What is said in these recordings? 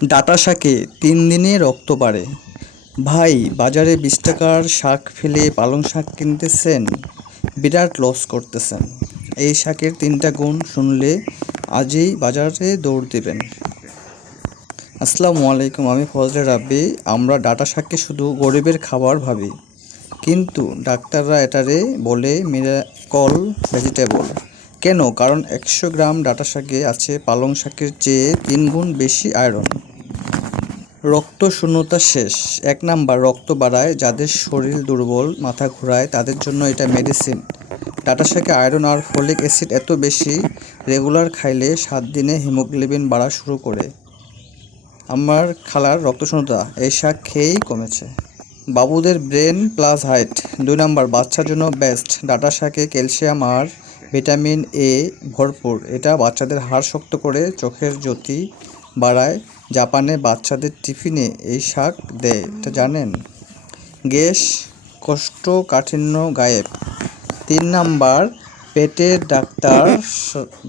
ডাঁটা শাকে 3 দিনে রক্ত বাড়ে। ভাই, বাজারে 20 টাকার শাক ফেলে পালং শাক কিনতেছেন, বিরাট লস করতেছেন। এই শাকের 3টা গুণ শুনলে আজই বাজারে দৌড় দেবেন। আসসালামু আলাইকুম, আমি ফজলে রাব্বি। আমরা ডাঁটা শাককে শুধু গরিবের খাবার ভাবি, কিন্তু ডাক্তাররা এটারে বলে মিরাকল ভেজিটেবল। কেন? কারণ 100 গ্রাম ডাঁটা শাকে আছে পালং শাকের চেয়ে 3 গুণ বেশি আয়রন। রক্ত শূন্যতা শেষ। 1 নাম্বার, রক্ত বাড়ায়। যাদের শরীর দুর্বল, মাথা ঘোরায়, তাদের জন্য এটা মেডিসিন। ডাঁটা শাকে আয়রন আর ফলিক অ্যাসিড এত বেশি, রেগুলার খাইলে 7 দিনে হিমোগ্লোবিন বাড়া শুরু করে। আমার খালার রক্তশূন্যতা এই শাক খেয়েই কমেছে। বাবুদের ব্রেন প্লাস হাইট। 2 নাম্বার, বাচ্চার জন্য বেস্ট। ডাঁটা শাকে ক্যালসিয়াম আর ভিটামিন এ ভরপুর। এটা বাচ্চাদের হাড় শক্ত করে, চোখের জ্যোতি বাড়ায়। জাপানে বাচ্চাদের টিফিনে এই শাক দেয়, এটা জানেন? গ্যাস, কোষ্ঠকাঠিন্য গায়েব। 3 নাম্বার, পেটের ডাক্তার।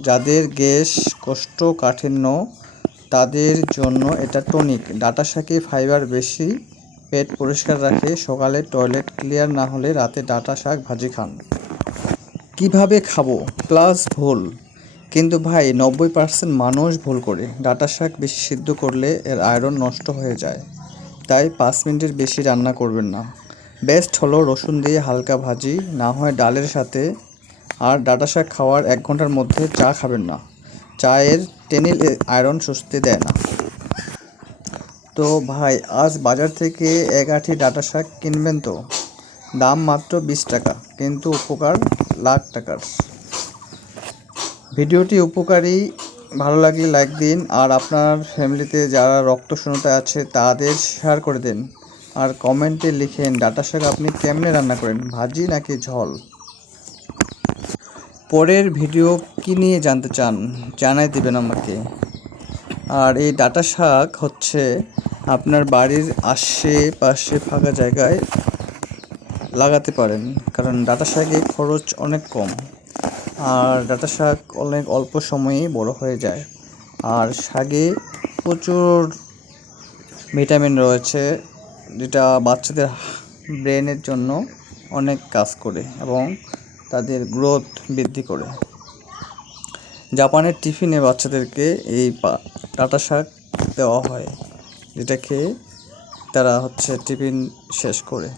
যাদের গ্যাস, কোষ্ঠকাঠিন্য, তাদের জন্য এটা টনিক। ডাঁটা শাকে ফাইবার বেশি, পেট পরিষ্কার রাখে। সকালে টয়লেট ক্লিয়ার না হলে রাতে ডাঁটা শাক ভাজি খান। কিভাবে খাবো প্লাস ভুল। কিন্তু ভাই, 90% মানুষ ভুল করে। ডাঁটা শাক বেশি সিদ্ধ করলে এর আয়রন নষ্ট হয়ে যায়, তাই 5 মিনিটের বেশি রান্না করবেন না। বেস্ট হলো রসুন দিয়ে হালকা ভাজি, না হয় ডালের সাথে। আর ডাঁটা শাক খাওয়ার 1 ঘন্টার মধ্যে চা খাবেন না। চায়ের টেনিল আয়রন স্বস্তি দেয় না। তো ভাই, আজ বাজার থেকে 1 আঁটি ডাঁটা শাক কিনবেন তো? দাম মাত্র 20 টাকা, কিন্তু উপকার লাখ টাকার। ভিডিওটি উপকারী, ভালো লাগলে লাইক দিন, আর আপনার ফ্যামিলিতে যারা রক্তশূন্যতা আছে তাদের শেয়ার করে দিন। আর কমেন্টে লিখেন ডাঁটা শাক আপনি কেমনে রান্না করেন, ভাজি নাকি ঝোল। পরের ভিডিও কী নিয়ে জানতে চান জানাই দিবেন আমাকে। আর এই ডাঁটা শাক হচ্ছে আপনার বাড়ির আশেপাশে ফাঁকা জায়গায় লাগাতে পারেন, কারণ ডাঁটা শাকে খরচ অনেক কম। আর ডাঁটা শাক অনেক অল্প সময়েই বড় হয়ে যায়। আর শাকে প্রচুর ভিটামিন রয়েছে, যেটা বাচ্চাদের ব্রেনের জন্য অনেক কাজ করে এবং তাদের গ্রোথ বৃদ্ধি করে। জাপানের টিফিনে বাচ্চাদেরকে এই ডাঁটা শাক দেওয়া হয়, যেটা খেয়ে তারা টিফিন শেষ করে।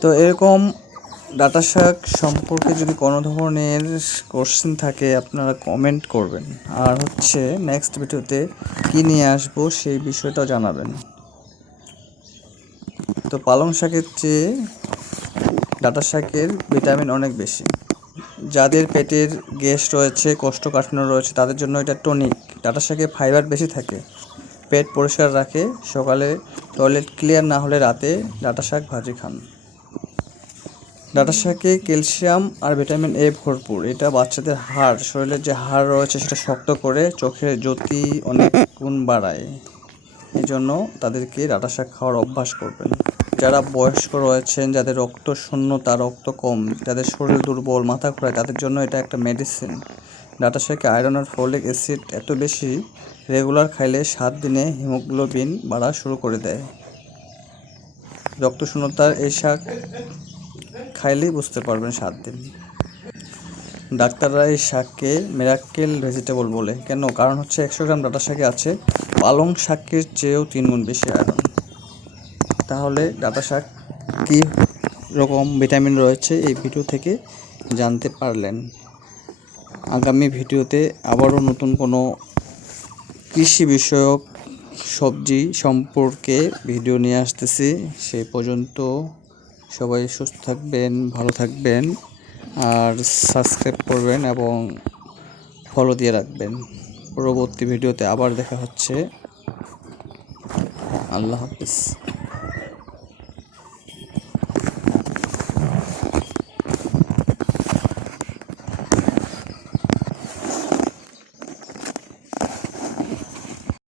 তো এরকম ডাঁটা শাক সম্পর্কে যদি কোনো ধরনের কোশ্চেন থাকে, আপনারা কমেন্ট করবেন। আর নেক্সট ভিডিওতে কী নিয়ে আসবো সেই বিষয়টাও জানাবেন। তো পালং শাকের চেয়ে ডাঁটা শাকের ভিটামিন অনেক বেশি। যাদের পেটের গ্যাস রয়েছে, কোষ্ঠকাঠিন্য রয়েছে, তাদের জন্য এটা টনিক। ডাঁটা শাকে ফাইবার বেশি থাকে, পেট পরিষ্কার রাখে। সকালে টয়লেট ক্লিয়ার না হলে রাতে ডাঁটা শাক ভাজি খান। ডাঁটা শাকে ক্যালসিয়াম আর ভিটামিন এ ভরপুর। এটা বাচ্চাদের হাড়, শরীরের যে হাড় রয়েছে সেটা শক্ত করে, চোখের জ্যোতি অনেক গুণ বাড়ায়। এই জন্য তাদেরকে ডাঁটা শাক খাওয়ার অভ্যাস করবেন। যারা বয়স্ক রয়েছেন, যাদের রক্ত শূন্যতা, রক্ত কম, যাদের শরীর দুর্বল, মাথা ঘোরায়, তাদের জন্য এটা একটা মেডিসিন। ডাঁটা শাকে আয়রন আর ফলিক অ্যাসিড এত বেশি, রেগুলার খাইলে 7 দিনে হিমোগ্লোবিন বাড়া শুরু করে দেয়। রক্তশূন্যতার এই শাক খাইলেই বুঝতে পারবেন 7 দিন। ডাক্তাররা এই শাককে মিরাক্কেল ভেজিটেবল বলে। কেন? কারণ 100 গ্রাম ডাঁটা শাকে আছে পালং শাকের চেয়েও 3 গুণ বেশি আয়রন। তাহলে ডাঁটা শাক কী রকম ভিটামিন রয়েছে এই ভিডিও থেকে জানতে পারলেন। আগামী ভিডিওতে আবারও নতুন কোনো কৃষি বিষয়ক সবজি সম্পর্কে ভিডিও নিয়ে আসতেছি। সেই পর্যন্ত সবাই সুস্থ থাকবেন, ভালো থাকবেন, আর সাবস্ক্রাইব করবেন এবং ফলো দিয়ে রাখবেন। পরবর্তী ভিডিওতে আবার দেখা হচ্ছে। আল্লাহ হাফেজ।